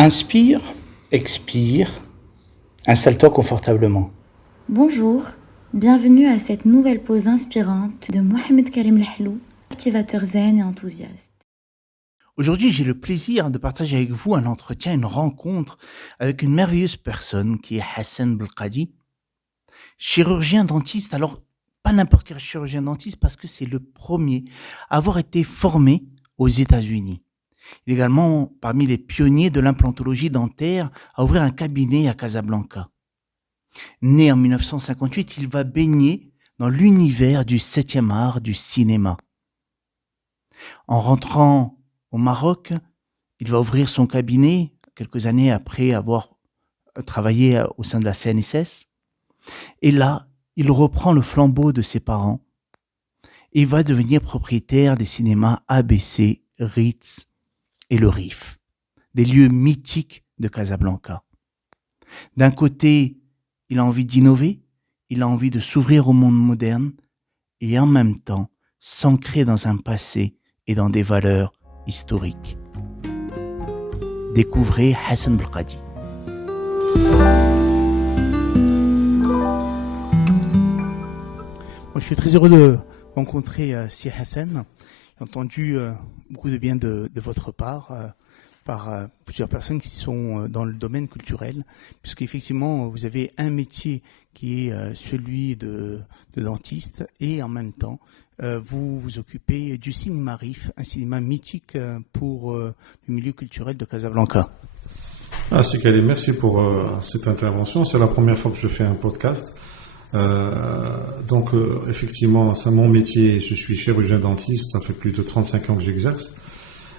Inspire, expire, installe-toi confortablement. Bonjour, bienvenue à cette nouvelle pause inspirante de Mohamed Karim Lahlou, activateur zen et enthousiaste. Aujourd'hui, j'ai le plaisir de partager avec vous un entretien, une rencontre avec une merveilleuse personne qui est Hassan Belkadi, chirurgien dentiste. Alors, pas n'importe quel chirurgien dentiste parce que c'est le premier à avoir été formé aux États-Unis. Il est également parmi les pionniers de l'implantologie dentaire à ouvrir un cabinet à Casablanca. Né en 1958, il va baigner dans l'univers du 7e art du cinéma. En rentrant au Maroc, il va ouvrir son cabinet quelques années après avoir travaillé au sein de la CNSS. Et là, il reprend le flambeau de ses parents et va devenir propriétaire des cinémas ABC, Ritz et le Rif, des lieux mythiques de Casablanca. D'un côté, il a envie d'innover, il a envie de s'ouvrir au monde moderne et en même temps s'ancrer dans un passé et dans des valeurs historiques. Découvrez Hassan Belkadi. Je suis très heureux de rencontrer Si Hassan. J'ai entendu beaucoup de bien de votre part par plusieurs personnes qui sont dans le domaine culturel, puisqu'effectivement vous avez un métier qui est celui de dentiste et en même temps vous vous occupez du cinéma Rif, un cinéma mythique pour le milieu culturel de Casablanca. C'est Karim, merci pour cette intervention. C'est la première fois que je fais un podcast. Effectivement, c'est mon métier. Je suis chirurgien dentiste. Ça fait plus de 35 ans que j'exerce.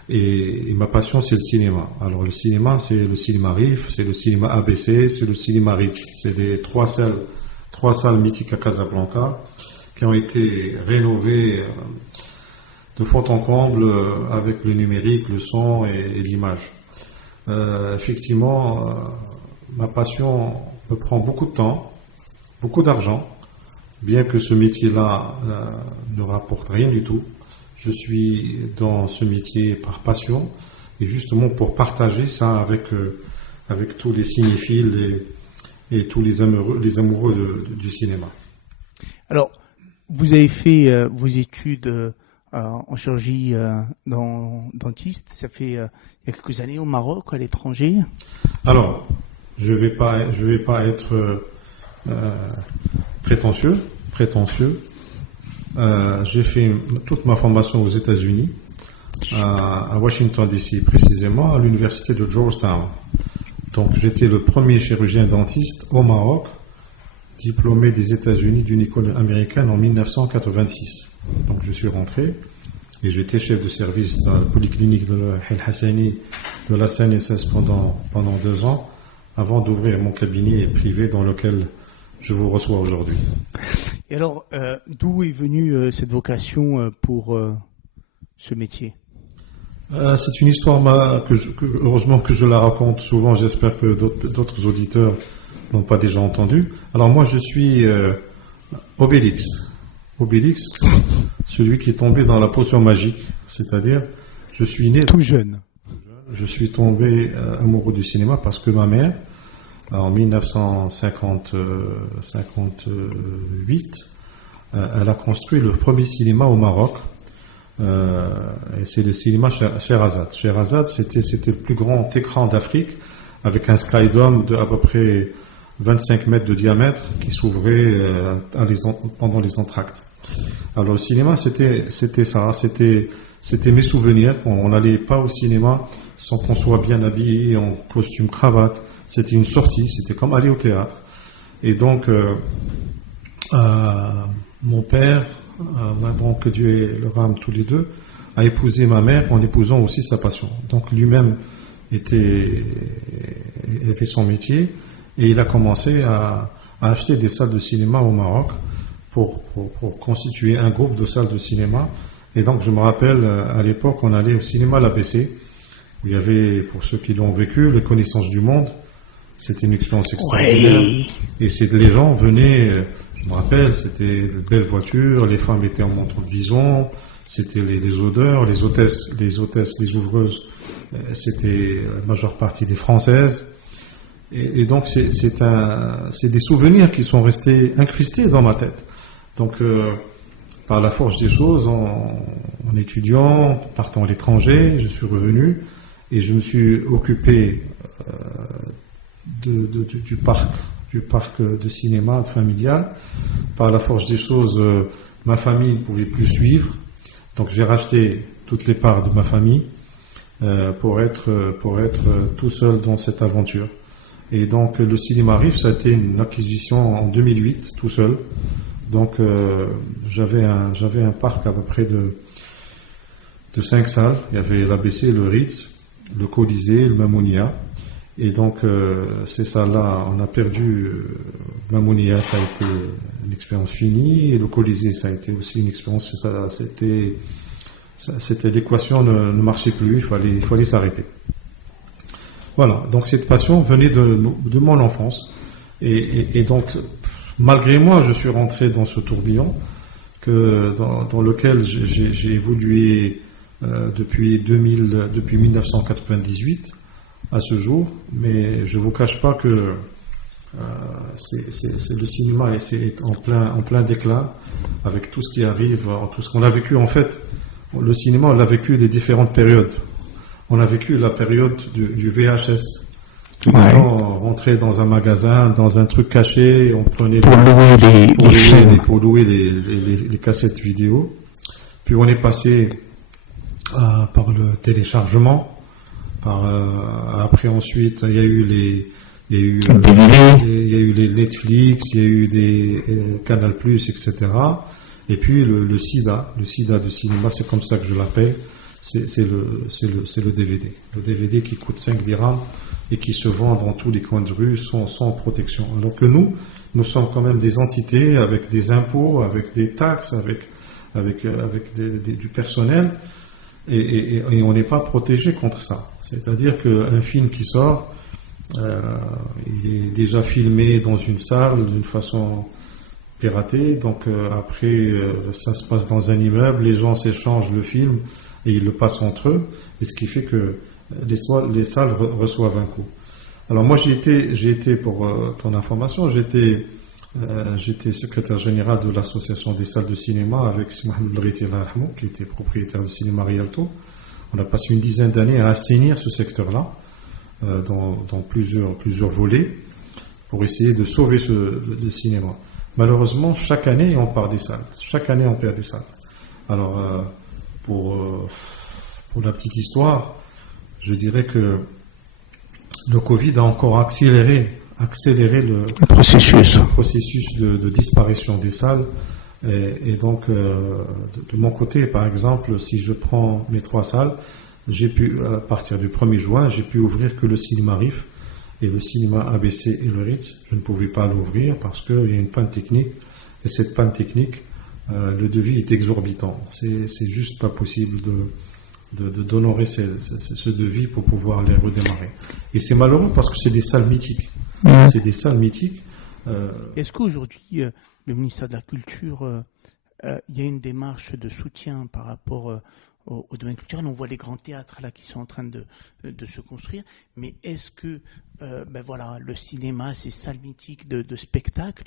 Et ma passion, c'est le cinéma. Alors, le cinéma, c'est le cinéma Rif, c'est le cinéma ABC, c'est le cinéma Ritz. C'est des trois salles mythiques à Casablanca qui ont été rénovées de fond en comble avec le numérique, le son et l'image. Ma passion me prend beaucoup de temps, beaucoup d'argent, bien que ce métier-là ne rapporte rien du tout. Je suis dans ce métier par passion et justement pour partager ça avec tous les cinéphiles et tous les amoureux du cinéma. Alors, vous avez fait vos études en chirurgie dentiste, ça fait il y a quelques années au Maroc, à l'étranger. Alors, je vais pas être prétentieux. J'ai fait toute ma formation aux États-Unis, à Washington DC précisément, à l'université de Georgetown. Donc j'étais le premier chirurgien dentiste au Maroc, diplômé des États-Unis d'une école américaine en 1986. Donc je suis rentré et j'étais chef de service dans la polyclinique de El Hassani de la CNSS pendant 2 ans, avant d'ouvrir mon cabinet privé dans lequel je vous reçois aujourd'hui. Et alors, d'où est venue cette vocation pour ce métier ? C'est une histoire heureusement que je la raconte souvent. J'espère que d'autres auditeurs n'ont pas déjà entendu. Alors moi, je suis Obélix. Obélix, celui qui est tombé dans la potion magique. C'est-à-dire, je suis né tout jeune. Je suis tombé amoureux du cinéma parce que ma mère, en 1958, elle a construit le premier cinéma au Maroc. Et c'est le cinéma Sherazade. Sherazade, c'était le plus grand écran d'Afrique, avec un skydome de à peu près 25 mètres de diamètre qui s'ouvrait pendant les entr'actes. Alors le cinéma, c'était ça, c'était mes souvenirs. On n'allait pas au cinéma sans qu'on soit bien habillé en costume cravate. C'était une sortie, c'était comme aller au théâtre. Et donc, mon père, que Dieu le rame tous les deux, a épousé ma mère en épousant aussi sa passion. Donc lui-même avait fait son métier et il a commencé à acheter des salles de cinéma au Maroc pour constituer un groupe de salles de cinéma. Et donc je me rappelle, à l'époque, on allait au cinéma l'ABC, où il y avait, pour ceux qui l'ont vécu, les connaissances du monde. C'était une expérience extraordinaire. Ouais. Et les gens venaient, je me rappelle, c'était de belles voitures, les femmes étaient en manteau de vison, c'était les odeurs, les hôtesses, les ouvreuses c'était la majeure partie des Françaises. Et donc, c'est des souvenirs qui sont restés incrustés dans ma tête. Donc, par la force des choses, en étudiant, partant à l'étranger, je suis revenu et je me suis occupé du parc de cinéma familial. Par la force des choses, ma famille ne pouvait plus suivre. Donc, j'ai racheté toutes les parts de ma famille pour être tout seul dans cette aventure. Et donc, le cinéma RIF, ça a été une acquisition en 2008, tout seul. Donc, j'avais un parc à peu près de 5 salles. Il y avait l'ABC, le Ritz, le Colisée, le Mamounia. Et donc, ces salles-là, on a perdu. Mamounia, ça a été une expérience finie. Et le Colisée, ça a été aussi une expérience. C'était l'équation ne marchait plus. Il fallait s'arrêter. Voilà. Donc, cette passion venait de mon enfance. Et donc, malgré moi, je suis rentré dans ce tourbillon dans lequel j'ai évolué depuis 1998 à ce jour, mais je ne vous cache pas que le cinéma est en plein déclin avec tout ce qui arrive, tout ce qu'on a vécu. En fait, le cinéma, on l'a vécu des différentes périodes. On a vécu la période du VHS. Ouais. On rentrait dans un magasin, dans un truc caché, on prenait Pour louer les films. pour louer les cassettes vidéo. Puis on est passé par le téléchargement. Après ensuite, il y a eu les Netflix, il y a eu des Canal+, etc. Et puis le SIDA du cinéma, c'est comme ça que je l'appelle. C'est le DVD. Le DVD qui coûte 5 dirhams et qui se vend dans tous les coins de rue sans protection. Alors que nous sommes quand même des entités avec des impôts, avec des taxes, avec du personnel, et on n'est pas protégé contre ça. C'est-à-dire qu'un film qui sort, il est déjà filmé dans une salle d'une façon piratée, donc après ça se passe dans un immeuble, les gens s'échangent le film et ils le passent entre eux, et ce qui fait que les salles reçoivent un coup. Alors moi j'ai été pour ton information, j'étais secrétaire général de l'association des salles de cinéma avec Mohamed Lriti qui était propriétaire du cinéma Rialto. On a passé une dizaine d'années à assainir ce secteur-là dans plusieurs volets pour essayer de sauver le cinéma. Malheureusement, chaque année on perd des salles. Alors pour la petite histoire, je dirais que le Covid a encore accéléré le processus de disparition des salles. Et donc, de mon côté, par exemple, si je prends mes 3 salles, j'ai pu, à partir du 1er juin, j'ai pu ouvrir que le cinéma RIF et le cinéma ABC et le Ritz. Je ne pouvais pas l'ouvrir parce qu'il y a une panne technique. Et cette panne technique, le devis est exorbitant. C'est juste pas possible d'honorer ce devis pour pouvoir les redémarrer. Et c'est malheureux parce que c'est des salles mythiques. C'est des salles mythiques. Est-ce qu'aujourd'hui, le ministère de la Culture, il y a une démarche de soutien par rapport au domaine culturel? On voit les grands théâtres là qui sont en train de se construire, mais est-ce que le cinéma, ces salles mythiques de spectacle,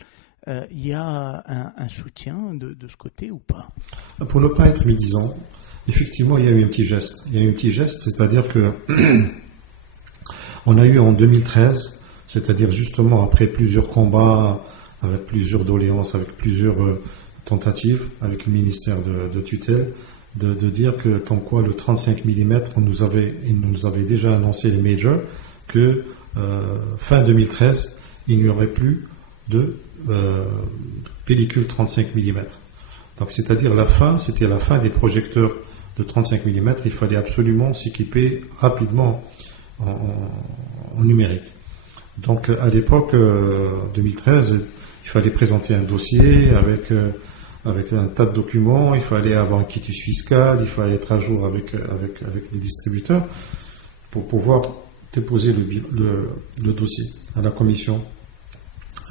il y a un soutien de ce côté ou pas? Pour ne pas être médisant, effectivement, il y a eu un petit geste. C'est-à-dire que on a eu en 2013, c'est-à-dire justement après plusieurs combats, avec plusieurs doléances, avec plusieurs tentatives, avec le ministère de tutelle, de dire que comme quoi le 35 mm, il nous avait déjà annoncé les majors que fin 2013, il n'y aurait plus de pellicule 35 mm. Donc c'est-à-dire c'était la fin des projecteurs de 35 mm, il fallait absolument s'équiper rapidement en numérique. Donc à l'époque 2013, il fallait présenter un dossier avec un tas de documents, il fallait avoir un quitus fiscal, il fallait être à jour avec les distributeurs pour pouvoir déposer le dossier à la commission.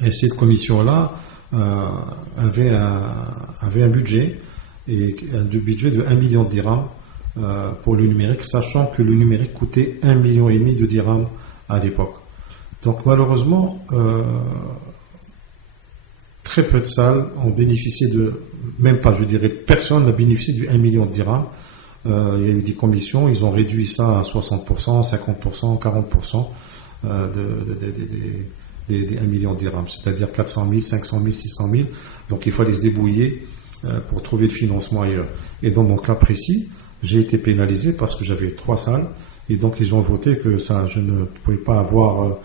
Et cette commission-là avait un budget, et un budget de 1 million de dirhams pour le numérique, sachant que le numérique coûtait 1,5 million de dirhams à l'époque. Donc malheureusement, très peu de salles ont bénéficié même pas, je dirais, personne n'a bénéficié du 1 million de dirhams. Il y a eu des commissions, ils ont réduit ça à 60%, 50%, 40% des 1 million de dirhams, c'est-à-dire 400 000, 500 000, 600 000. Donc il fallait se débrouiller pour trouver le financement ailleurs. Et dans mon cas précis, j'ai été pénalisé parce que j'avais 3 salles, et donc ils ont voté que ça, je ne pouvais pas avoir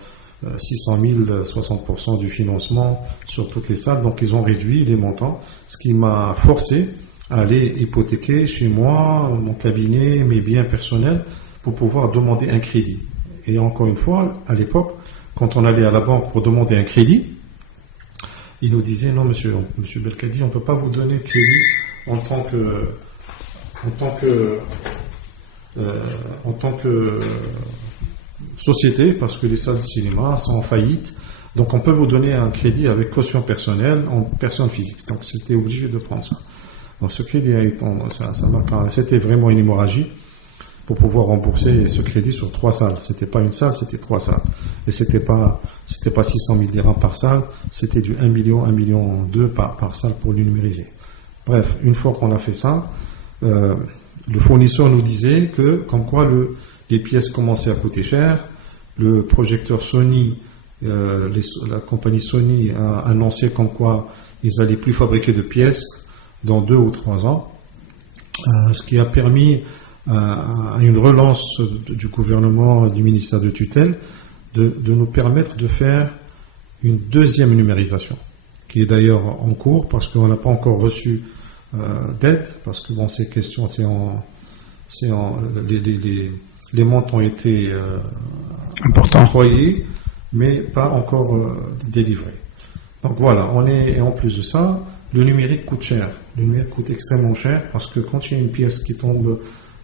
600 000, 60% du financement sur toutes les salles, donc ils ont réduit les montants, ce qui m'a forcé à aller hypothéquer chez moi, mon cabinet, mes biens personnels, pour pouvoir demander un crédit. Et encore une fois, à l'époque, quand on allait à la banque pour demander un crédit, ils nous disaient non monsieur Belkadi, on ne peut pas vous donner de crédit en tant que société, parce que les salles de cinéma sont en faillite, donc on peut vous donner un crédit avec caution personnelle en personne physique. Donc c'était obligé de prendre ça. Donc ce crédit, c'était vraiment une hémorragie pour pouvoir rembourser ce crédit sur 3 salles. C'était pas une salle, c'était 3 salles. Et c'était pas 600 000 dirhams par salle, c'était du 1 million, 1 million 2 par salle pour le numériser. Bref, une fois qu'on a fait ça, le fournisseur nous disait que, comme quoi les pièces commençaient à coûter cher. Le projecteur Sony, la compagnie Sony a annoncé comme quoi ils n'allaient plus fabriquer de pièces dans 2 ou 3 ans, ce qui a permis à une relance du gouvernement, du ministère de tutelle, de nous permettre de faire une deuxième numérisation, qui est d'ailleurs en cours, parce qu'on n'a pas encore reçu d'aide, parce que bon, ces questions, les montants ont été octroyés, mais pas encore délivrés. Donc voilà, et en plus de ça, le numérique coûte cher. Le numérique coûte extrêmement cher, parce que quand il y a une pièce qui tombe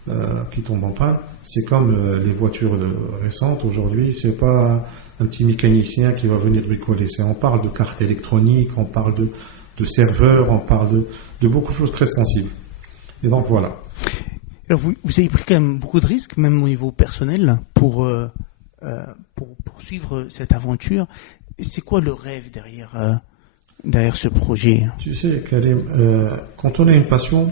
en panne, c'est comme les voitures récentes aujourd'hui, c'est pas un petit mécanicien qui va venir bricoler. On parle de cartes électroniques, on parle de serveurs, on parle de beaucoup de choses très sensibles. Et donc voilà. Alors vous avez pris quand même beaucoup de risques, même au niveau personnel, pour poursuivre cette aventure. C'est quoi le rêve derrière ce projet? Tu sais, Karim, quand on a une passion,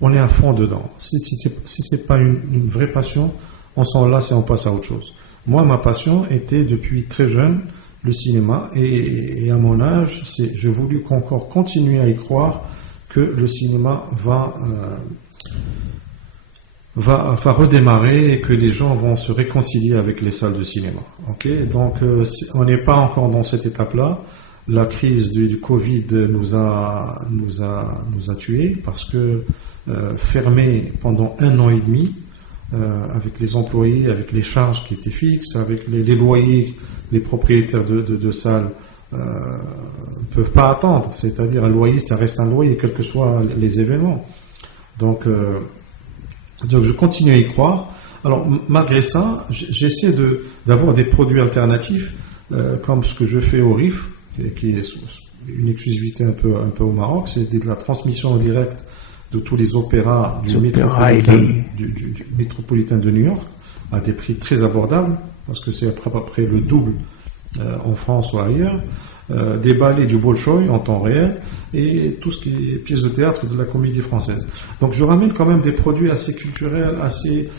on est à fond dedans. Si c'est pas une vraie passion, on s'en lasse et on passe à autre chose. Moi, ma passion était depuis très jeune le cinéma, et à mon âge, j'ai voulu encore continuer à y croire que le cinéma va redémarrer et que les gens vont se réconcilier avec les salles de cinéma. Okay, donc, on n'est pas encore dans cette étape-là. La crise du Covid nous a tués, parce que fermé pendant 1 an et demi, avec les employés, avec les charges qui étaient fixes, avec les loyers, les propriétaires de salles ne peuvent pas attendre. C'est-à-dire un loyer, ça reste un loyer, quels que soient les événements. Donc je continue à y croire. Alors malgré ça, j'essaie d'avoir des produits alternatifs, comme ce que je fais au RIF, qui est une exclusivité un peu au Maroc. C'est de la transmission en direct de tous les opéras du métropolitain de New York à des prix très abordables, parce que c'est à peu près le double en France ou ailleurs. Des ballets du Bolchoï en temps réel, et tout ce qui est pièces de théâtre de la comédie française. Donc je ramène quand même des produits assez culturels, assez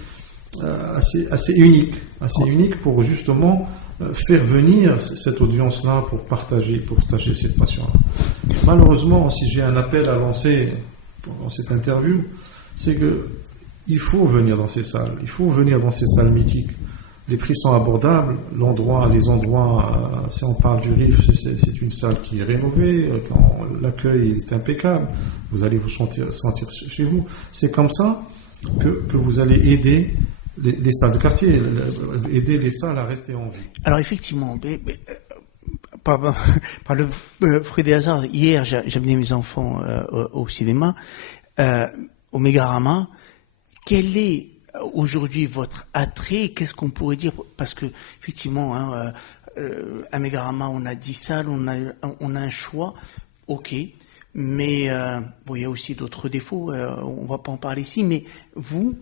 uniques pour justement faire venir cette audience-là pour partager cette passion-là. Malheureusement, si j'ai un appel à lancer dans cette interview, c'est que il faut venir dans ces salles, mythiques. Les prix sont abordables, les endroits, si on parle du RIF, c'est une salle qui est rénovée, l'accueil est impeccable, vous allez vous sentir chez vous. C'est comme ça que vous allez aider les salles de quartier, aider les salles à rester en vie. Alors effectivement, par le fruit des hasards, hier j'ai amené mes enfants au cinéma, au Mégarama. Quel est aujourd'hui votre attrait? Qu'est-ce qu'on pourrait dire? Parce que effectivement, à Mégarama, on a 10 salles, on a un choix, ok, Mais bon, il y a aussi d'autres défauts, on ne va pas en parler ici, mais vous,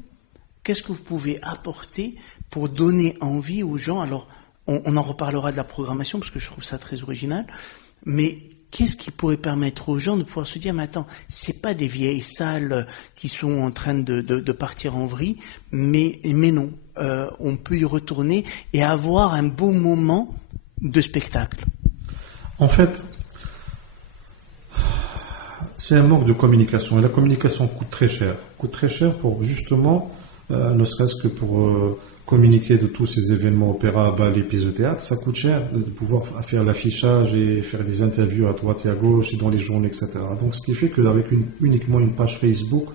qu'est-ce que vous pouvez apporter pour donner envie aux gens? Alors, on en reparlera de la programmation, parce que je trouve ça très original, mais qu'est-ce qui pourrait permettre aux gens de pouvoir se dire, mais attends, c'est pas des vieilles salles qui sont en train de partir en vrille, mais non, on peut y retourner et avoir un beau moment de spectacle. En fait, c'est un manque de communication. Et la communication coûte très cher. Coûte très cher pour justement, ne serait-ce que pour communiquer de tous ces événements, opéra, ballet, pièces de théâtre. Ça coûte cher de pouvoir faire l'affichage et faire des interviews à droite et à gauche et dans les journaux, etc. Donc, ce qui fait qu'avec uniquement une page Facebook,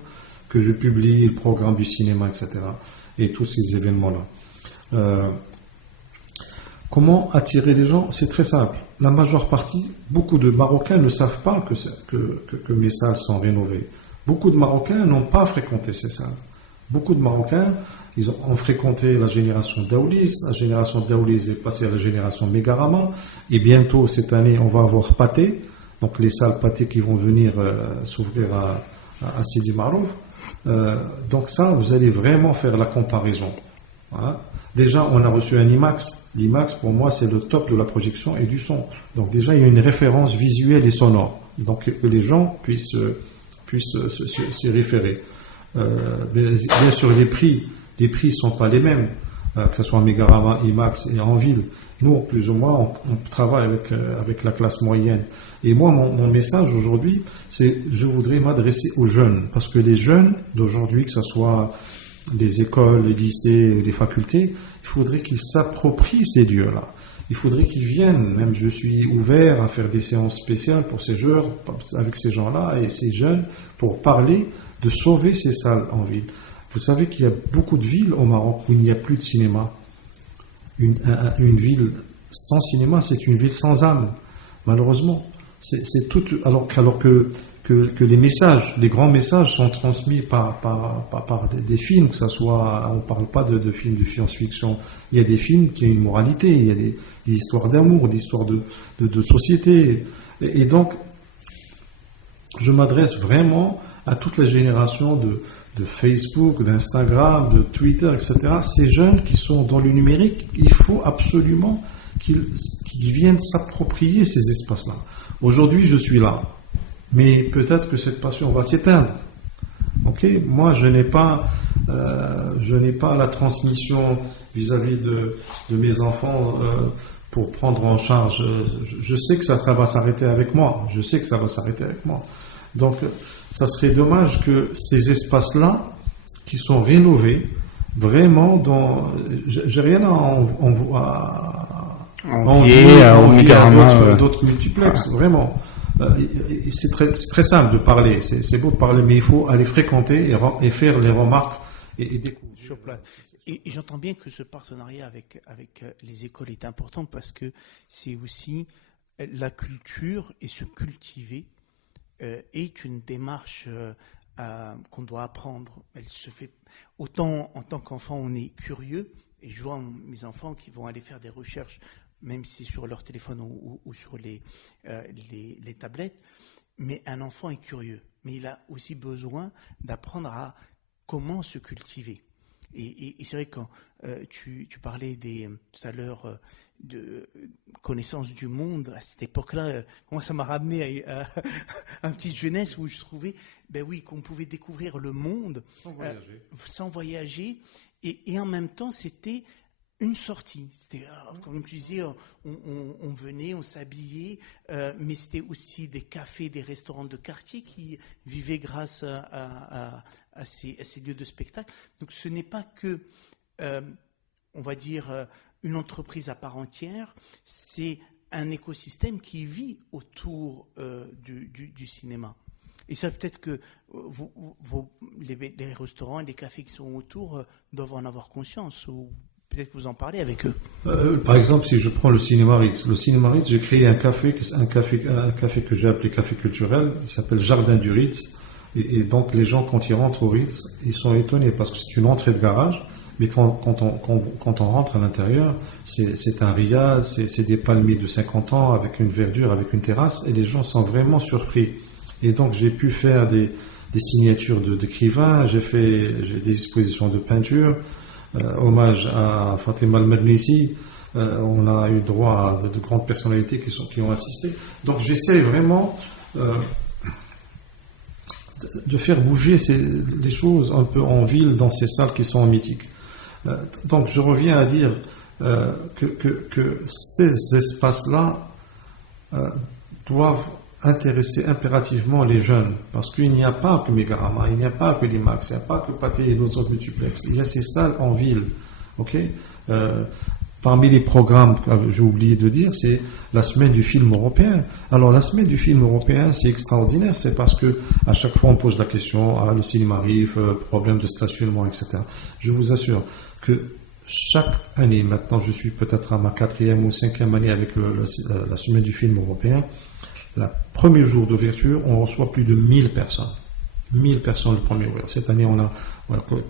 que je publie le programme du cinéma, etc. et tous ces événements-là. Comment attirer les gens? C'est très simple. La majeure partie, beaucoup de Marocains ne savent pas que mes salles sont rénovées. Beaucoup de Marocains n'ont pas fréquenté ces salles. Beaucoup de Marocains, ils ont fréquenté la génération Daouliz. La génération Daouliz est passée à la génération Megarama. Et bientôt, cette année, on va avoir Pathé. Donc, les salles Pathé qui vont venir s'ouvrir à Sidi Marouf. Donc ça, vous allez vraiment faire la comparaison. Voilà. Déjà, on a reçu un IMAX. L'IMAX, pour moi, c'est le top de la projection et du son. Donc déjà, il y a une référence visuelle et sonore. Donc que les gens puissent s'y référer. Bien sûr, les prix ne sont pas les mêmes, que ce soit en Megarama, IMAX et en ville. Nous, plus ou moins, on travaille avec la classe moyenne. Et moi, mon message aujourd'hui, c'est je voudrais m'adresser aux jeunes. Parce que les jeunes d'aujourd'hui, que ce soit des écoles, les lycées, les facultés, il faudrait qu'ils s'approprient ces lieux-là. Il faudrait qu'ils viennent. Même je suis ouvert à faire des séances spéciales pour ces jeunes, avec ces gens-là et ces jeunes, pour parler de sauver ces salles en ville. Vous savez qu'il y a beaucoup de villes au Maroc où il n'y a plus de cinéma. Une ville sans cinéma, c'est une ville sans âme, malheureusement. C'est tout, alors que les messages, les grands messages sont transmis par des films, que ça soit, on ne parle pas de films de science-fiction, il y a des films qui ont une moralité, il y a des histoires d'amour, des histoires de société. Et donc, je m'adresse vraiment à toute la génération de Facebook, d'Instagram, de Twitter, etc. Ces jeunes qui sont dans le numérique, il faut absolument qu'ils viennent s'approprier ces espaces-là. Aujourd'hui, je suis là, mais peut-être que cette passion va s'éteindre. Ok, moi, je n'ai pas la transmission vis-à-vis de mes enfants pour prendre en charge. Je sais que ça va s'arrêter avec moi. Je sais que ça va s'arrêter avec moi. Donc, ça serait dommage que ces espaces-là, qui sont rénovés, vraiment j'ai rien à envier à d'autres multiplexes, vraiment. C'est très simple de parler, c'est beau de parler, mais il faut aller fréquenter et faire les remarques et découvrir. Sur place. Et j'entends bien que ce partenariat avec les écoles est important parce que c'est aussi la culture et se cultiver est une démarche qu'on doit apprendre. Elle se fait autant en tant qu'enfant, on est curieux, et je vois mes enfants qui vont aller faire des recherches, même si sur leur téléphone ou sur les tablettes, mais un enfant est curieux, mais il a aussi besoin d'apprendre à comment se cultiver. Et c'est vrai que quand tu parlais tout à l'heure de connaissance du monde, à cette époque-là, moi ça m'a ramené à une petite jeunesse où je trouvais qu'on pouvait découvrir le monde sans voyager et en même temps c'était une sortie. C'était, comme tu disais, on venait, on s'habillait, mais c'était aussi des cafés, des restaurants de quartier qui vivaient grâce à ces lieux de spectacle. Donc ce n'est pas que, on va dire, une entreprise à part entière, c'est un écosystème qui vit autour du cinéma. Et ça, peut-être que les restaurants et les cafés qui sont autour doivent en avoir conscience, ou peut-être que vous en parlez avec eux. Par exemple, si je prends le Cinéma Ritz. Le Cinéma Ritz, j'ai créé un café que j'ai appelé café culturel, il s'appelle Jardin du Ritz. Et donc, les gens, quand ils rentrent au Ritz, ils sont étonnés parce que c'est une entrée de garage. Mais quand on rentre à l'intérieur, c'est un riad, c'est des palmiers de 50 ans avec une verdure, avec une terrasse, et les gens sont vraiment surpris. Et donc j'ai pu faire des signatures d'écrivains, j'ai des expositions de peinture, hommage à Fatima Al-Madnissi. On a eu droit à de grandes personnalités qui ont assisté. Donc j'essaie vraiment de faire bouger les choses un peu en ville dans ces salles qui sont mythiques. Donc je reviens à dire que ces espaces-là doivent intéresser impérativement les jeunes, parce qu'il n'y a pas que Megarama, il n'y a pas que l'IMAX, il n'y a pas que Pathé et nos autres multiplex, il y a ces salles en ville. Ok. Parmi les programmes que j'ai oublié de dire, c'est la semaine du film européen. Alors la semaine du film européen, c'est extraordinaire, c'est parce que à chaque fois on pose la question, le cinéma arrive, problème de stationnement, etc. Je vous assure que chaque année, maintenant je suis peut-être à ma 4e ou 5e année avec la semaine du film européen, le premier jour d'ouverture, on reçoit plus de 1000 personnes. 1000 personnes le premier jour. Cette année,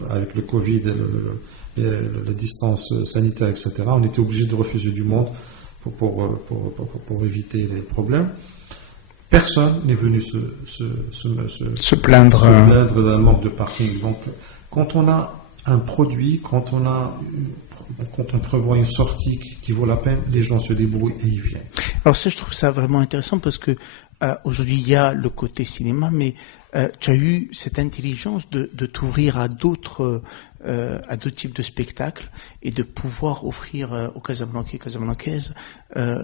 avec le Covid, la distance sanitaire, etc., on était obligé de refuser du monde pour éviter les problèmes. Personne n'est venu se plaindre d'un manque de parking. Donc, quand on a un produit, quand on prévoit une sortie qui vaut la peine, les gens se débrouillent et ils viennent. Alors ça, je trouve ça vraiment intéressant parce que aujourd'hui, il y a le côté cinéma, mais tu as eu cette intelligence de t'ouvrir à d'autres types de spectacles et de pouvoir offrir aux Casablancais, Casablancaises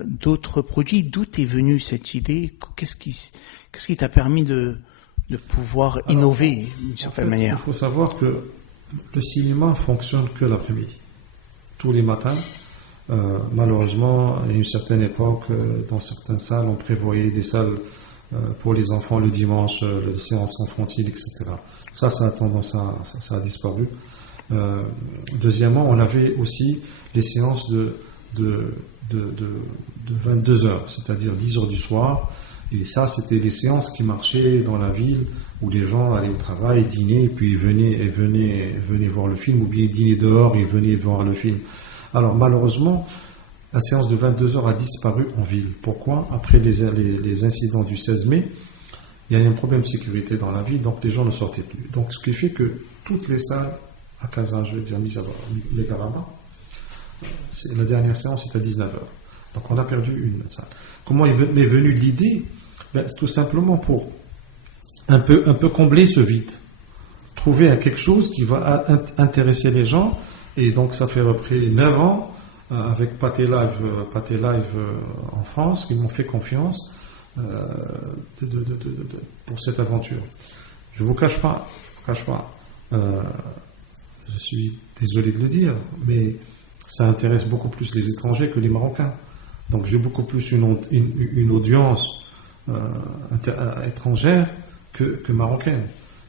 d'autres produits. D'où est venue cette idée? Qu'est-ce qui t'a permis de pouvoir innover d'une certaine manière? Il faut savoir que le cinéma fonctionne que l'après-midi, tous les matins. Malheureusement, à une certaine époque, dans certaines salles, on prévoyait des salles pour les enfants le dimanche, les séances infantiles, etc. Ça a tendance ça a disparu. Deuxièmement, on avait aussi les séances de 22 heures, c'est-à-dire 10 heures du soir. Et ça, c'était les séances qui marchaient dans la ville où les gens allaient au travail, dînaient, et puis ils venaient voir le film, ou bien ils dînaient dehors et ils venaient voir le film. Alors malheureusement, la séance de 22 heures a disparu en ville. Pourquoi? Après les incidents du 16 mai, il y a eu un problème de sécurité dans la ville, donc les gens ne sortaient plus. Donc ce qui fait que toutes les salles à Casa, je veux dire, mis à Megarama, la dernière séance est à 19 heures. Donc on a perdu une salle. Comment m'est venue l'idée? C'est tout simplement pour un peu combler ce vide. Trouver quelque chose qui va intéresser les gens. Et donc ça fait à peu près 9 ans avec Pathé Live en France qui m'ont fait confiance pour cette aventure. Je ne vous cache pas, je suis désolé de le dire, mais ça intéresse beaucoup plus les étrangers que les Marocains. Donc j'ai beaucoup plus une audience étrangère que marocaine.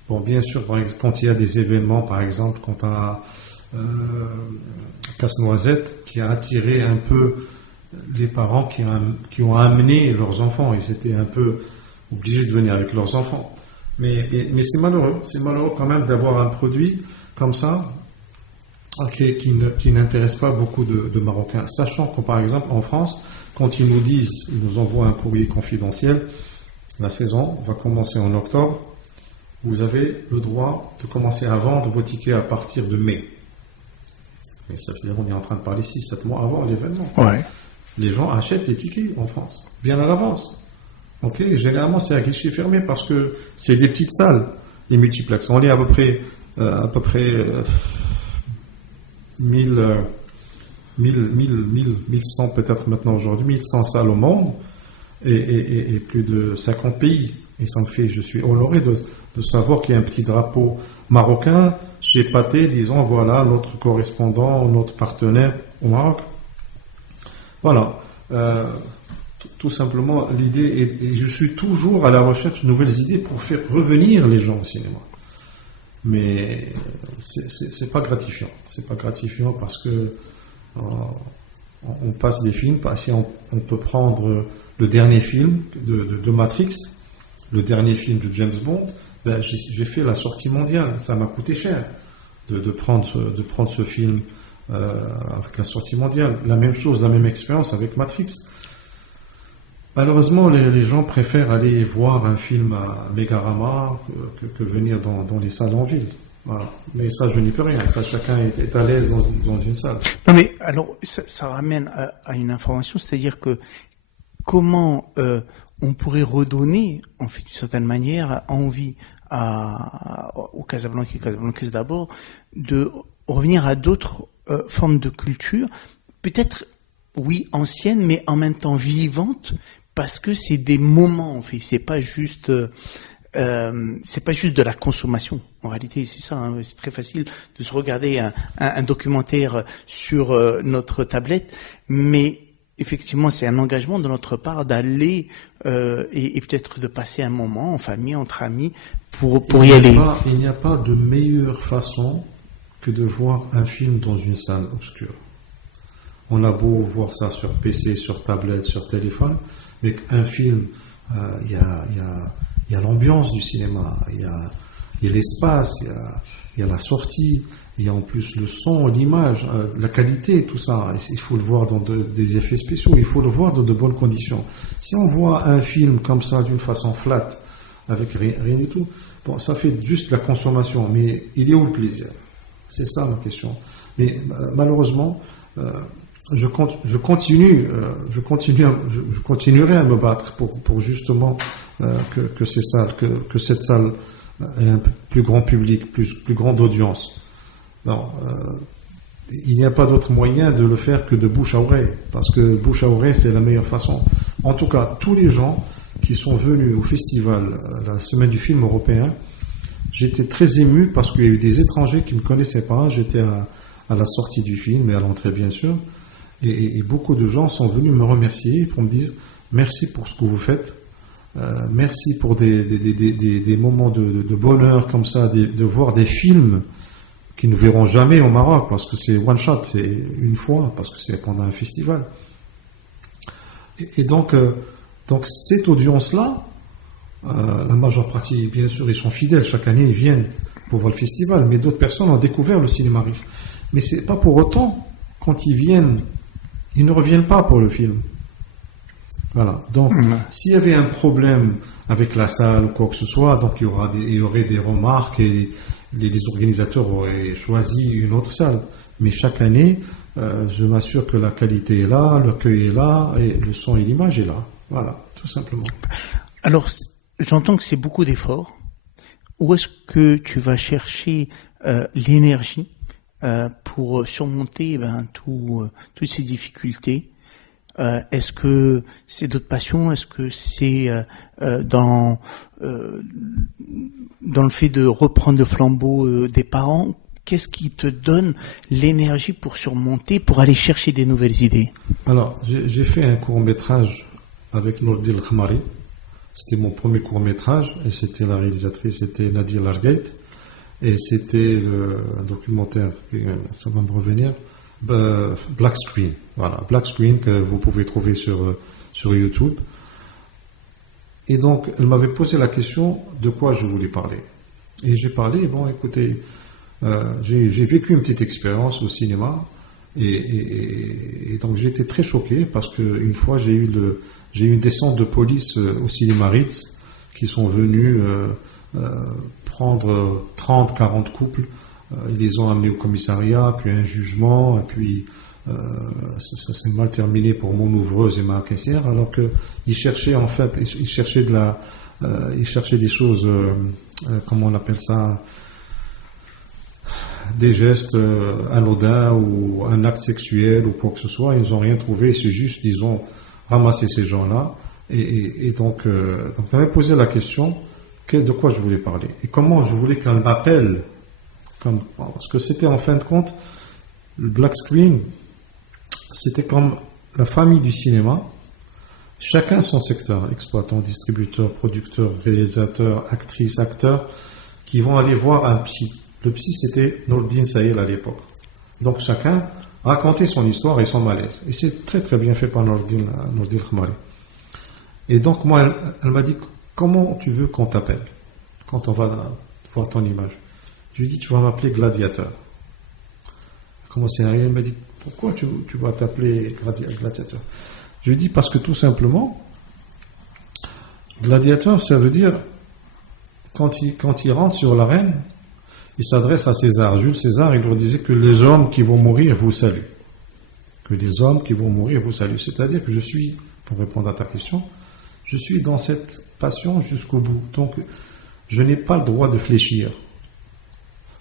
Bon, bien sûr, quand il y a des événements, par exemple, quand on a Casse-Noisette qui a attiré un peu les parents qui ont amené leurs enfants. Ils étaient un peu obligés de venir avec leurs enfants. Mais c'est malheureux. C'est malheureux quand même d'avoir un produit comme ça qui n'intéresse pas beaucoup de Marocains. Sachant que, par exemple, en France, quand ils nous envoient un courrier confidentiel, la saison va commencer en octobre. Vous avez le droit de commencer à vendre vos tickets à partir de mai. Mais ça veut dire qu'on est en train de parler 6-7 mois avant l'événement. Ouais. Les gens achètent les tickets en France, bien à l'avance. Ok, généralement c'est à guichet fermé parce que c'est des petites salles, les multiplex. On est à peu près 1100 peut-être maintenant aujourd'hui, 1100 salles au monde et plus de 50 pays. Et ça me fait, je suis honoré de savoir qu'il y a un petit drapeau marocain chez Pathé, disons, voilà, notre correspondant, notre partenaire au Maroc. Voilà. Tout simplement, l'idée est, et je suis toujours à la recherche de nouvelles idées pour faire revenir les gens au cinéma. Mais c'est pas gratifiant. C'est pas gratifiant parce que on passe des films. Si on peut prendre le dernier film de Matrix, le dernier film de James Bond, j'ai fait la sortie mondiale. Ça m'a coûté cher de prendre ce film avec la sortie mondiale. La même chose, la même expérience avec Matrix. Malheureusement, les gens préfèrent aller voir un film à Megarama que venir dans les salles en ville. Voilà. Mais ça, je n'y peux rien. Ça, chacun est à l'aise dans une salle. Non, mais alors, ça ramène à une information, c'est-à-dire que comment on pourrait redonner, en fait, d'une certaine manière, envie aux Casablancais d'abord, de revenir à d'autres formes de culture, peut-être, oui, anciennes, mais en même temps vivantes, parce que c'est des moments, en fait, c'est pas juste de la consommation. En réalité, c'est ça. Hein, c'est très facile de se regarder un documentaire sur notre tablette, mais effectivement, c'est un engagement de notre part d'aller et peut-être de passer un moment en famille, entre amis, pour y aller. Il n'y a pas de meilleure façon que de voir un film dans une salle obscure. On a beau voir ça sur PC, sur tablette, sur téléphone, mais un film, il y a l'ambiance du cinéma, il y a l'espace, il y a la sortie, il y a en plus le son, l'image, la qualité, tout ça. Il faut le voir dans des effets spéciaux, il faut le voir dans de bonnes conditions. Si on voit un film comme ça d'une façon flat, avec rien du tout, bon, ça fait juste la consommation, mais il est où le plaisir? C'est ça ma question. Mais malheureusement, je continuerai à me battre pour justement que cette salle ait un plus grand public, plus grande audience. Non, il n'y a pas d'autre moyen de le faire que de bouche à oreille, parce que bouche à oreille, c'est la meilleure façon. En tout cas, tous les gens qui sont venus au festival, la semaine du film européen, j'étais très ému parce qu'il y a eu des étrangers qui ne me connaissaient pas. J'étais à la sortie du film et à l'entrée, bien sûr. Et beaucoup de gens sont venus me remercier pour me dire merci pour ce que vous faites, merci pour des moments de bonheur comme ça, de voir des films qui ne verront jamais au Maroc parce que c'est one shot, c'est une fois, parce que c'est pendant un festival. Et donc cette audience-là, la majeure partie, bien sûr, ils sont fidèles, chaque année ils viennent pour voir le festival, mais d'autres personnes ont découvert le cinéma RIF. Mais c'est pas pour autant, quand ils viennent, ils ne reviennent pas pour le film. Voilà. Donc, s'il y avait un problème avec la salle ou quoi que ce soit, donc il y aurait des remarques et les organisateurs auraient choisi une autre salle. Mais chaque année, je m'assure que la qualité est là, l'accueil est là, et le son et l'image est là. Voilà, tout simplement. Alors, j'entends que c'est beaucoup d'efforts. Où est-ce que tu vas chercher l'énergie pour surmonter toutes ces difficultés? Est-ce que c'est d'autres passions? Est-ce que c'est dans le fait de reprendre le flambeau des parents? Qu'est-ce qui te donne l'énergie pour surmonter, pour aller chercher des nouvelles idées? Alors, j'ai fait un court-métrage avec Nourdine Khmari. C'était mon premier court-métrage et c'était la réalisatrice, c'était Nadia Largate. Et c'était un documentaire, ça va me revenir, Black Screen. Voilà, Black Screen que vous pouvez trouver sur YouTube. Et donc, elle m'avait posé la question de quoi je voulais parler. Et j'ai parlé, bon, écoutez, j'ai vécu une petite expérience au cinéma et donc j'ai été très choqué parce qu'une fois j'ai eu une descente de police au cinéma Ritz qui sont venus prendre 30, 40 couples. Ils les ont amenés au commissariat, puis un jugement, et puis ça s'est mal terminé pour mon ouvreuse et ma caissière, alors qu'ils cherchaient en fait, ils cherchaient des choses, comment on appelle ça, des gestes anodins ou un acte sexuel ou quoi que ce soit. Ils n'ont rien trouvé, c'est juste, ils ont ramassé ces gens-là. Et donc on m'avait posé la question de quoi je voulais parler et comment je voulais qu'elle m'appelle. Parce que c'était en fin de compte, le Black Screen, c'était comme la famille du cinéma, chacun son secteur, exploitant, distributeur, producteur, réalisateur, actrice, acteur, qui vont aller voir un psy. Le psy, c'était Nourdine Saïl à l'époque. Donc chacun racontait son histoire et son malaise. Et c'est très très bien fait par Nourdine Khmari. Et donc moi, elle m'a dit, comment tu veux qu'on t'appelle quand on va voir ton image? Je lui ai dit, tu vas m'appeler Gladiateur. Comment c'est arrivé? Elle m'a dit, pourquoi tu vas t'appeler Gladiateur? Je lui ai dit, parce que tout simplement, Gladiateur, ça veut dire, quand il rentre sur l'arène, il s'adresse à César. Jules César, il leur disait que les hommes qui vont mourir vous saluent. Que les hommes qui vont mourir vous saluent. C'est-à-dire que je suis, pour répondre à ta question, je suis dans cette passion jusqu'au bout. Donc, je n'ai pas le droit de fléchir.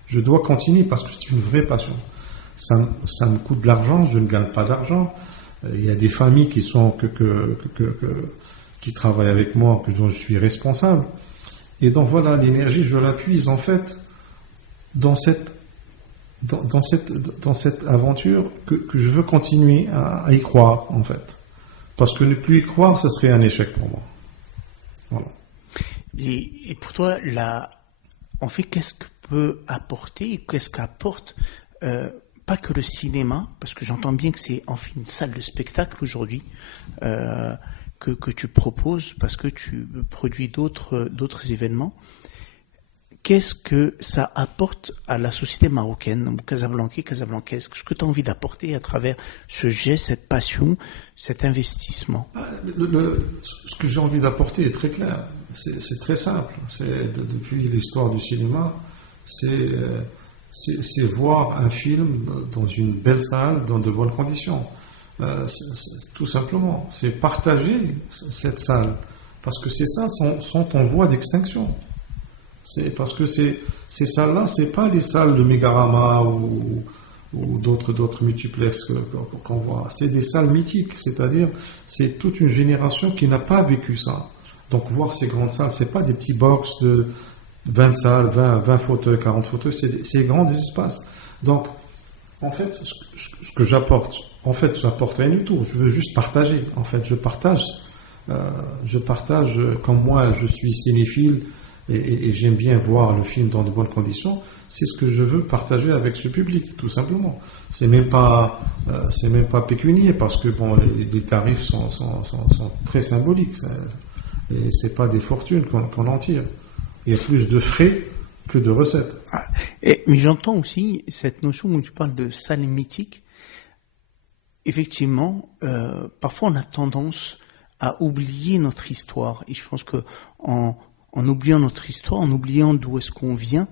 Je dois continuer parce que c'est une vraie passion. Ça me coûte de l'argent, je ne gagne pas d'argent. Il y a des familles qui travaillent avec moi, dont je suis responsable. Et donc voilà, l'énergie, je la puise en fait dans cette aventure que je veux continuer à y croire en fait. Parce que ne plus y croire, ça serait un échec pour moi. Voilà. Et pour toi, en fait, qu'est-ce que peut apporter, qu'est-ce qu'apporte pas que le cinéma, parce que j'entends bien que c'est en fait une salle de spectacle aujourd'hui que tu proposes, parce que tu produis d'autres événements. Qu'est-ce que ça apporte à la société marocaine, casablancaise? Qu'est-ce que tu as envie d'apporter à travers ce geste, cette passion, cet investissement? Ce que j'ai envie d'apporter est très clair. C'est très simple. Depuis l'histoire du cinéma, c'est voir un film dans une belle salle, dans de bonnes conditions. Tout simplement. C'est partager cette salle. Parce que ces salles sont en voie d'extinction. C'est parce que ces salles-là, c'est pas les salles de Mégarama ou d'autres multiplex qu'on voit. C'est des salles mythiques, c'est-à-dire c'est toute une génération qui n'a pas vécu ça. Donc voir ces grandes salles, c'est pas des petits box de 20 salles, 20 fauteuils, 40 fauteuils, c'est grands espaces. Donc en fait, ce que j'apporte, j'apporte rien du tout. Je veux juste partager. En fait, je partage comme moi, je suis cinéphile. Et j'aime bien voir le film dans de bonnes conditions. C'est ce que je veux partager avec ce public, tout simplement. C'est même pas pécunier parce que bon, les tarifs sont très symboliques. Et c'est pas des fortunes qu'on en tire. Il y a plus de frais que de recettes. Mais j'entends aussi cette notion où tu parles de salle mythique. Effectivement, parfois on a tendance à oublier notre histoire. Et je pense que en oubliant notre histoire, en oubliant d'où est-ce qu'on vient,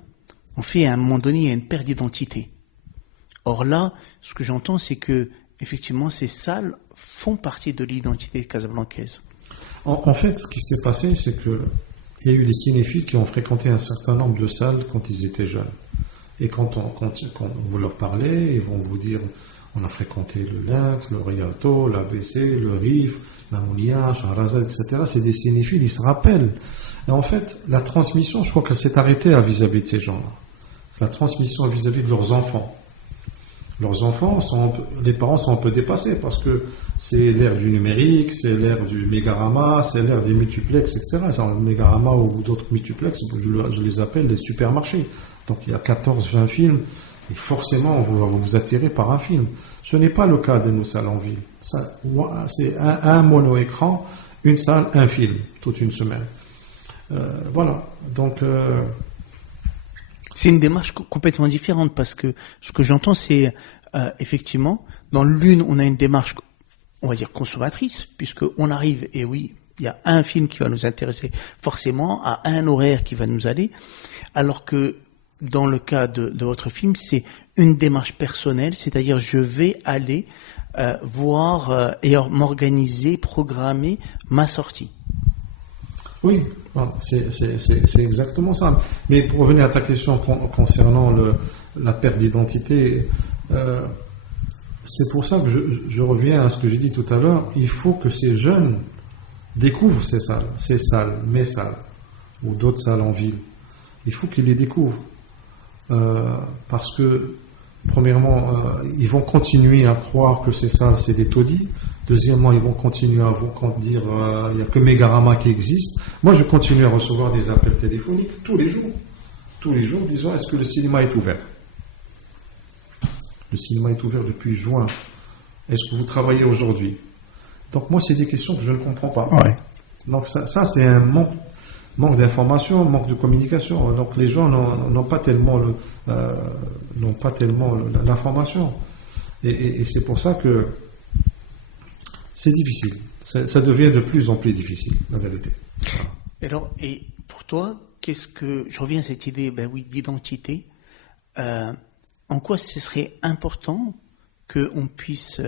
on fait à un moment donné, il y a une perte d'identité. Or là, ce que j'entends, c'est que effectivement, ces salles font partie de l'identité casablancaise. En fait, ce qui s'est passé, c'est que il y a eu des cinéphiles qui ont fréquenté un certain nombre de salles quand ils étaient jeunes. Et quand vous leur parlez, ils vont vous dire, on a fréquenté le Lynx, le Rialto, l'ABC, le RIF, la Moulia, Shahrazad, etc. C'est des cinéphiles, ils se rappellent. Et en fait, la transmission, je crois qu'elle s'est arrêtée vis-à-vis de ces gens-là. La transmission vis-à-vis de leurs enfants. Leurs enfants, les parents sont un peu dépassés parce que c'est l'ère du numérique, c'est l'ère du Mégarama, c'est l'ère des multiplex, etc. Le Mégarama ou d'autres multiplex, je les appelle les supermarchés. Donc il y a 14-20 films et forcément on va vous attirer par un film. Ce n'est pas le cas de nos salles en ville. C'est un mono-écran, une salle, un film, toute une semaine. Voilà, donc c'est une démarche complètement différente parce que ce que j'entends, c'est effectivement, dans l'une, on a une démarche, on va dire consommatrice, puisque on arrive, et oui, il y a un film qui va nous intéresser forcément, à un horaire qui va nous aller, alors que dans le cas de votre film, c'est une démarche personnelle, c'est-à-dire je vais aller voir et m'organiser, programmer ma sortie. Oui, c'est exactement ça. Mais pour revenir à ta question concernant la perte d'identité, c'est pour ça que je reviens à ce que j'ai dit tout à l'heure. Il faut que ces jeunes découvrent ces salles, mes salles, ou d'autres salles en ville. Il faut qu'ils les découvrent. Parce que, premièrement, ils vont continuer à croire que ces salles, c'est des taudis. Deuxièmement, ils vont continuer à vous dire il n'y a que Mégarama qui existe. Moi, je continue à recevoir des appels téléphoniques tous les jours, disant est-ce que le cinéma est ouvert? Le cinéma est ouvert depuis juin. Est-ce que vous travaillez aujourd'hui? Donc moi, c'est des questions que je ne comprends pas. Ouais. Donc ça c'est un manque d'information, manque de communication. Donc les gens n'ont pas tellement l'information. Et c'est pour ça que c'est difficile. Ça devient de plus en plus difficile, la vérité. Voilà. Alors, et pour toi, je reviens à cette idée, d'identité. En quoi ce serait important qu'on puisse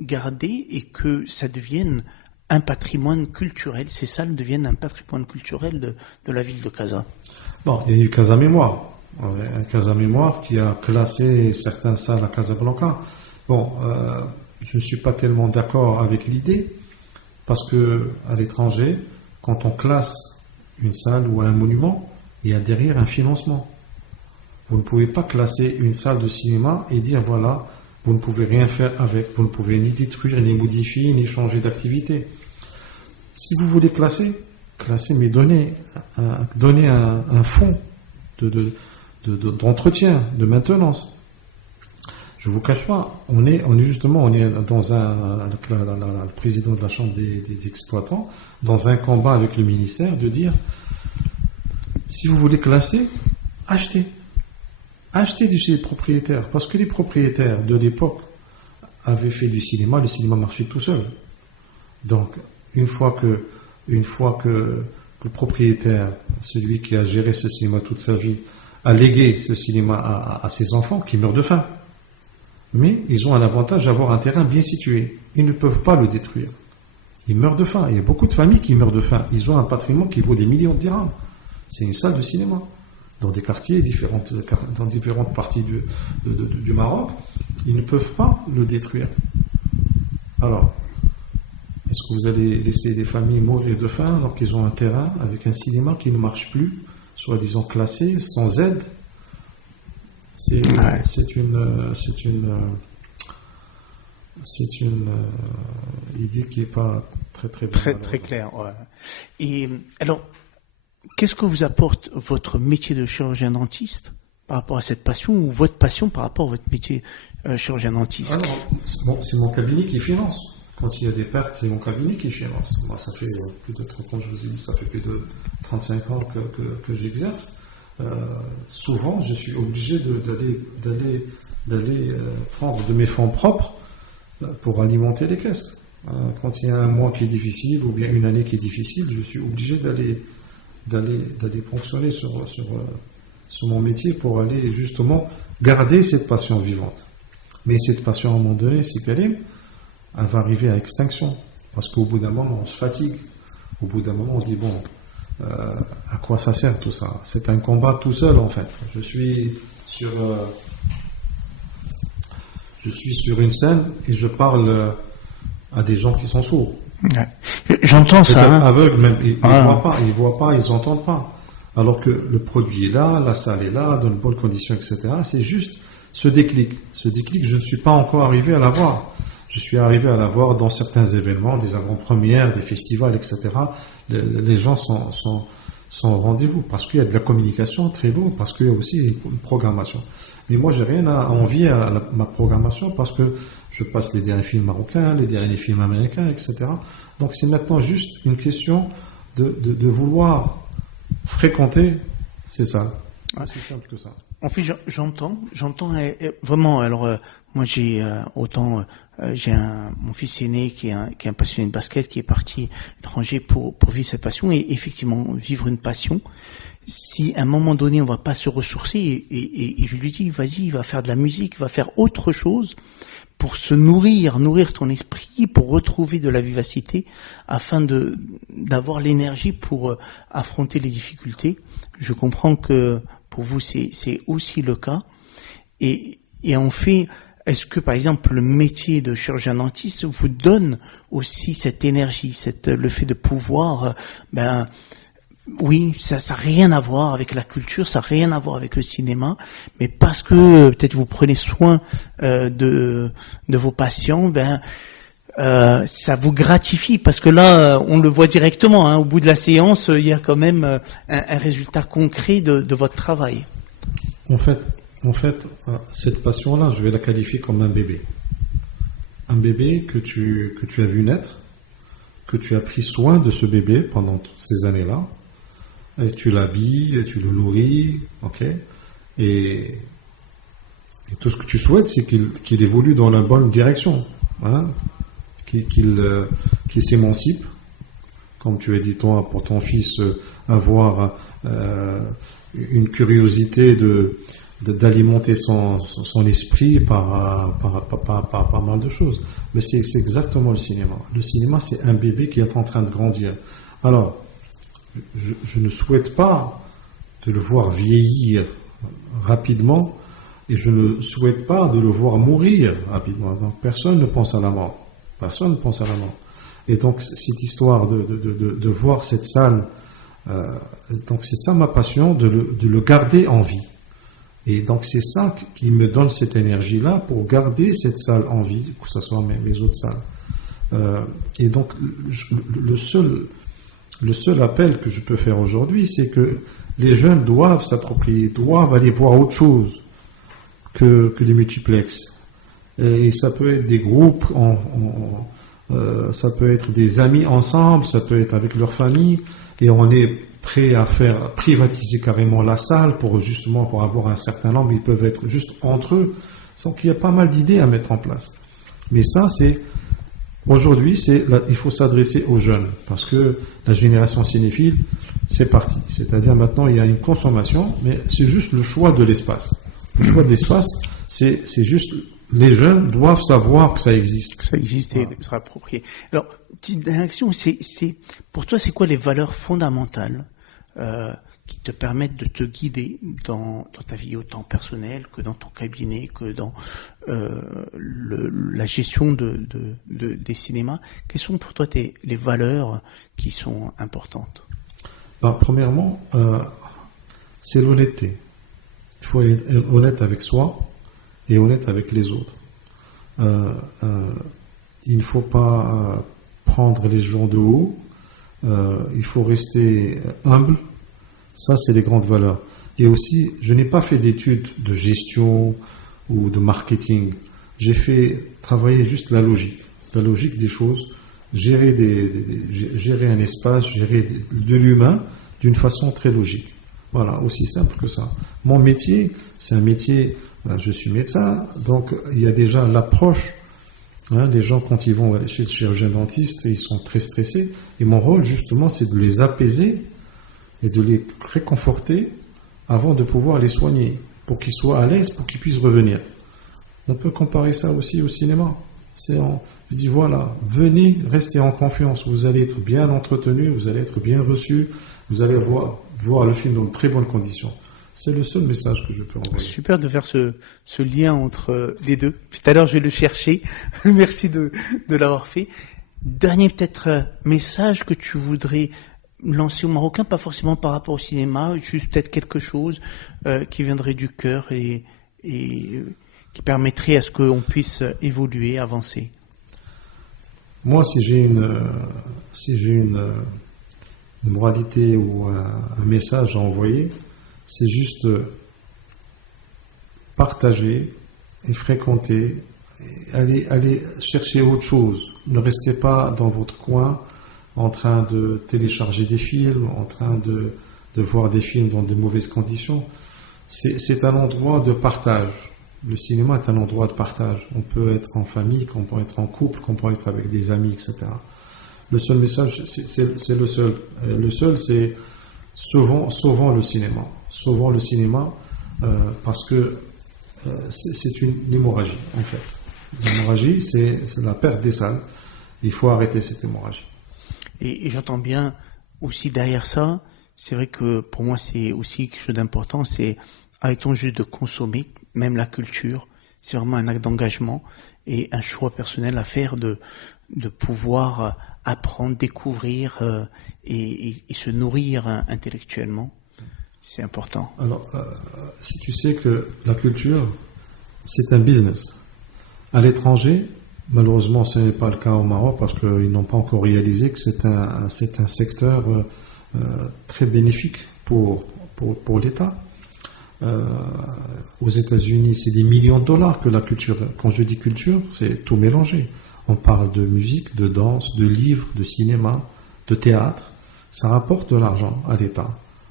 garder et que ça devienne un patrimoine culturel, c'est ça, devienne un patrimoine culturel de la ville de Casa? Bon, il y a eu Casa Mémoire. Un Casa Mémoire qui a classé certaines salles à Casablanca. Bon, je ne suis pas tellement d'accord avec l'idée, parce que à l'étranger, quand on classe une salle ou un monument, il y a derrière un financement. Vous ne pouvez pas classer une salle de cinéma et dire voilà, vous ne pouvez rien faire avec, vous ne pouvez ni détruire, ni modifier, ni changer d'activité. Si vous voulez classer, mais donnez un fonds d'entretien, de maintenance. Je vous cache pas, on est dans le président de la Chambre des exploitants, dans un combat avec le ministère de dire, si vous voulez classer, achetez de chez les propriétaires, parce que les propriétaires de l'époque avaient fait du cinéma, le cinéma marchait tout seul. Donc, une fois que le propriétaire, celui qui a géré ce cinéma toute sa vie, a légué ce cinéma à ses enfants qui meurent de faim. Mais ils ont un avantage d'avoir un terrain bien situé. Ils ne peuvent pas le détruire. Ils meurent de faim. Il y a beaucoup de familles qui meurent de faim. Ils ont un patrimoine qui vaut des millions de dirhams. C'est une salle de cinéma. Dans des quartiers, dans différentes parties du Maroc, ils ne peuvent pas le détruire. Alors, est-ce que vous allez laisser des familles mourir de faim alors qu'ils ont un terrain avec un cinéma qui ne marche plus, soi-disant classé, sans aide? C'est une idée qui n'est pas très très claire. Ouais. Et alors, qu'est-ce que vous apporte votre métier de chirurgien dentiste par rapport à cette passion, ou votre passion par rapport à votre métier chirurgien dentiste? C'est mon cabinet qui finance. Quand il y a des pertes, c'est mon cabinet qui finance. Moi, ça fait plus de 30 ans, je vous ai dit, ça fait plus de 35 ans que j'exerce. Souvent, je suis obligé d'aller prendre de mes fonds propres pour alimenter les caisses. Quand il y a un mois qui est difficile ou bien une année qui est difficile, je suis obligé d'aller ponctionner sur mon métier pour aller justement garder cette passion vivante. Mais cette passion, à un moment donné, si Karim, elle va arriver à extinction. Parce qu'au bout d'un moment, on se fatigue. Au bout d'un moment, on se dit, bon, à quoi ça sert tout ça? C'est un combat tout seul, en fait. Je suis sur une scène et je parle à des gens qui sont sourds. Ouais. J'entends ça. Aveugles même. Ils ne voient pas, ils n'entendent pas. Alors que le produit est là, la salle est là, dans de bonnes conditions, etc. C'est juste ce déclic. Ce déclic, je ne suis pas encore arrivé à l'avoir. Je suis arrivé à l'avoir dans certains événements, des avant-premières, des festivals, etc. Les gens sont au rendez-vous parce qu'il y a de la communication très lourde, parce qu'il y a aussi une programmation. Mais moi, j'ai rien à envier à ma programmation parce que je passe les derniers films marocains, les derniers films américains, etc. Donc, c'est maintenant juste une question de vouloir fréquenter, c'est ça. Ouais. C'est simple que ça. En fait, j'entends vraiment. Alors, moi, j'ai mon fils aîné qui est un passionné de basket, qui est parti à l'étranger pour vivre cette passion, et effectivement vivre une passion. Si à un moment donné on va pas se ressourcer, et je lui dis vas-y, va faire de la musique, va faire autre chose pour se nourrir ton esprit, pour retrouver de la vivacité, afin d'avoir l'énergie pour affronter les difficultés. Je comprends que pour vous c'est aussi le cas, et en fait, est-ce que par exemple le métier de chirurgien dentiste vous donne aussi cette énergie, le fait de pouvoir oui, ça n'a rien à voir avec la culture, ça n'a rien à voir avec le cinéma, mais parce que peut-être vous prenez soin de vos patients, ça vous gratifie, parce que là, on le voit directement, hein, au bout de la séance, il y a quand même un résultat concret de votre travail. En fait, cette passion-là, je vais la qualifier comme un bébé. Un bébé que tu as vu naître, que tu as pris soin de ce bébé pendant toutes ces années-là, et tu l'habilles, et tu le nourris, ok, et tout ce que tu souhaites, c'est qu'il évolue dans la bonne direction, hein, qu'il s'émancipe, comme tu as dit toi, pour ton fils, avoir une curiosité d'alimenter son esprit par pas mal de choses. Mais c'est exactement le cinéma. Le cinéma, c'est un bébé qui est en train de grandir. Alors, je ne souhaite pas de le voir vieillir rapidement et je ne souhaite pas de le voir mourir rapidement. Donc, personne ne pense à la mort. Personne ne pense à la mort. Et donc, cette histoire de voir cette salle, donc c'est ça ma passion, de le garder en vie. Et donc, c'est ça qui me donne cette énergie-là pour garder cette salle en vie, que ce soit mes autres salles. Et donc, le seul appel que je peux faire aujourd'hui, c'est que les jeunes doivent s'approprier, doivent aller voir autre chose que les multiplexes. Et ça peut être des groupes, ça peut être des amis ensemble, ça peut être avec leur famille, et on est prêt à faire privatiser carrément la salle pour avoir un certain nombre. Ils peuvent être juste entre eux. Donc il y a pas mal d'idées à mettre en place. Mais ça, aujourd'hui, il faut s'adresser aux jeunes, parce que la génération cinéphile, c'est parti. C'est-à-dire maintenant, il y a une consommation, mais c'est juste le choix de l'espace. Le choix de l'espace, c'est juste, les jeunes doivent savoir que ça existe. Que ça existe et se réapproprier. Alors, petite réaction, pour toi, c'est quoi les valeurs fondamentales qui te permettent de te guider dans ta vie autant personnelle que dans ton cabinet, que dans la gestion des cinémas? Quelles sont pour toi les valeurs qui sont importantes? Premièrement, c'est l'honnêteté. Il faut être honnête avec soi et honnête avec les autres. Il ne faut pas prendre les gens de haut. Il faut rester humble. Ça, c'est les grandes valeurs. Et aussi, je n'ai pas fait d'études de gestion ou de marketing. J'ai fait travailler juste la logique des choses, gérer un espace, gérer de l'humain d'une façon très logique. Voilà, aussi simple que ça. Mon métier, c'est un métier, je suis médecin, donc il y a déjà l'approche. Les gens, quand ils vont chez le chirurgien dentiste, ils sont très stressés. Et mon rôle, justement, c'est de les apaiser et de les réconforter avant de pouvoir les soigner, pour qu'ils soient à l'aise, pour qu'ils puissent revenir. On peut comparer ça aussi au cinéma. Je dis, voilà, venez, restez en confiance, vous allez être bien entretenu, vous allez être bien reçu, vous allez voir le film dans de très bonnes conditions. C'est le seul message que je peux envoyer. Super de faire ce lien entre les deux. Tout à l'heure, je vais le chercher. Merci de l'avoir fait. Dernier peut-être message que tu voudrais lancer aux Marocains, pas forcément par rapport au cinéma, juste peut-être quelque chose qui viendrait du cœur et qui permettrait à ce qu'on puisse évoluer, avancer. Moi, si j'ai une moralité ou un message à envoyer, c'est juste partager et fréquenter, et aller chercher autre chose. Ne restez pas dans votre coin en train de télécharger des films, en train de voir des films dans de mauvaises conditions. C'est un endroit de partage. Le cinéma est un endroit de partage. On peut être en famille, on peut être en couple, on peut être avec des amis, etc. Le seul message, c'est le seul. Le seul, c'est sauvons le cinéma. Sauvons le cinéma parce que c'est une hémorragie, en fait. L'hémorragie, c'est la perte des salles. Il faut arrêter cette hémorragie. Et j'entends bien aussi derrière ça, c'est vrai que pour moi, c'est aussi quelque chose d'important, c'est arrêtons juste de consommer, même la culture. C'est vraiment un acte d'engagement et un choix personnel à faire de pouvoir apprendre, découvrir et se nourrir intellectuellement. C'est important. Alors, si tu sais que la culture, c'est un business. À l'étranger, malheureusement, ce n'est pas le cas au Maroc parce qu'ils n'ont pas encore réalisé que c'est un secteur très bénéfique pour l'État. Aux États-Unis, c'est des millions de dollars que la culture. Quand je dis culture, c'est tout mélangé. On parle de musique, de danse, de livres, de cinéma, de théâtre. Ça rapporte de l'argent à l'État.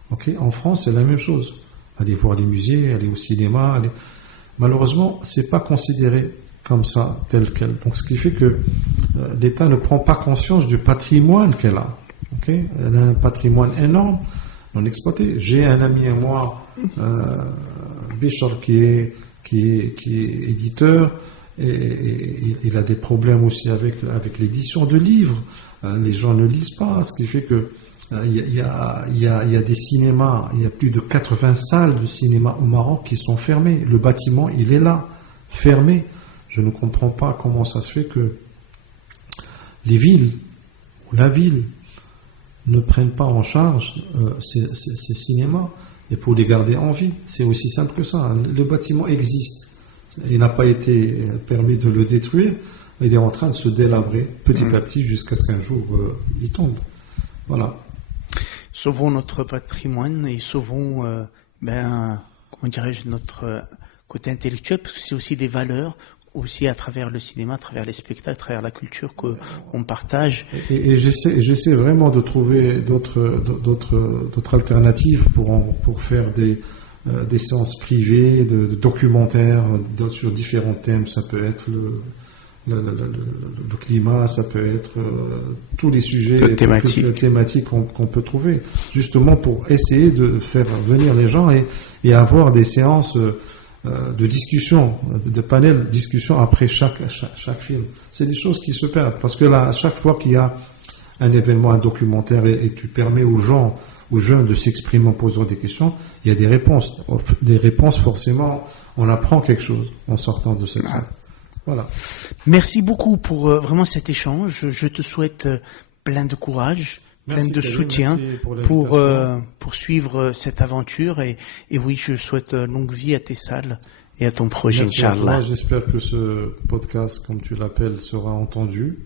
Okay. En France, c'est la même chose. Aller voir les musées, aller au cinéma. Malheureusement, c'est pas considéré comme ça, tel quel. Donc, ce qui fait que l'État ne prend pas conscience du patrimoine qu'elle a. ok. Elle a un patrimoine énorme non exploité. J'ai un ami à moi, Bichar, qui est éditeur, et il a des problèmes aussi avec l'édition de livres. Les gens ne lisent pas, ce qui fait que il y a des cinémas, il y a plus de 80 salles de cinéma au Maroc qui sont fermées. Le bâtiment, il est là, fermé. Je ne comprends pas comment ça se fait que les villes ou la ville ne prennent pas en charge ces cinémas et pour les garder en vie. C'est aussi simple que ça. Le bâtiment existe. Il n'a pas été permis de le détruire. Il est en train de se délabrer petit à petit jusqu'à ce qu'un jour il tombe. Voilà. Sauvons notre patrimoine et sauvons, comment dirais-je, notre côté intellectuel, parce que c'est aussi des valeurs, aussi à travers le cinéma, à travers les spectacles, à travers la culture qu'on partage. Et j'essaie vraiment de trouver d'autres alternatives pour faire des séances privées, de documentaires sur différents thèmes. Ça peut être le climat, ça peut être tous les sujets thématiques qu'on peut trouver, justement pour essayer de faire venir les gens et avoir des séances de discussion, de panel discussion après chaque film. C'est des choses qui se perdent, parce que là, à chaque fois qu'il y a un événement, un documentaire, et tu permets aux jeunes de s'exprimer en posant des questions, il y a des réponses. Des réponses, forcément, on apprend quelque chose en sortant de cette salle. Voilà. Merci beaucoup pour vraiment cet échange. Je te souhaite plein de courage, plein de soutien pour poursuivre cette aventure. Et oui, je souhaite longue vie à tes salles et à ton projet, Inch'Allah. J'espère que ce podcast, comme tu l'appelles, sera entendu.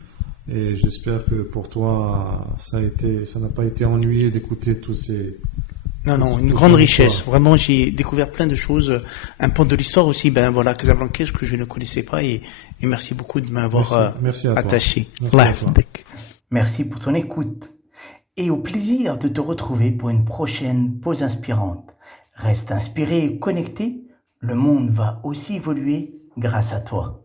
Et j'espère que pour toi, ça n'a pas été ennuyé d'écouter tous ces... Non, une grande richesse. Vraiment, j'ai découvert plein de choses. Un pan de l'histoire aussi, Casablanca, ce que je ne connaissais pas. Et merci beaucoup de m'avoir attaché. Merci pour ton écoute. Et au plaisir de te retrouver pour une prochaine pause inspirante. Reste inspiré et connecté. Le monde va aussi évoluer grâce à toi.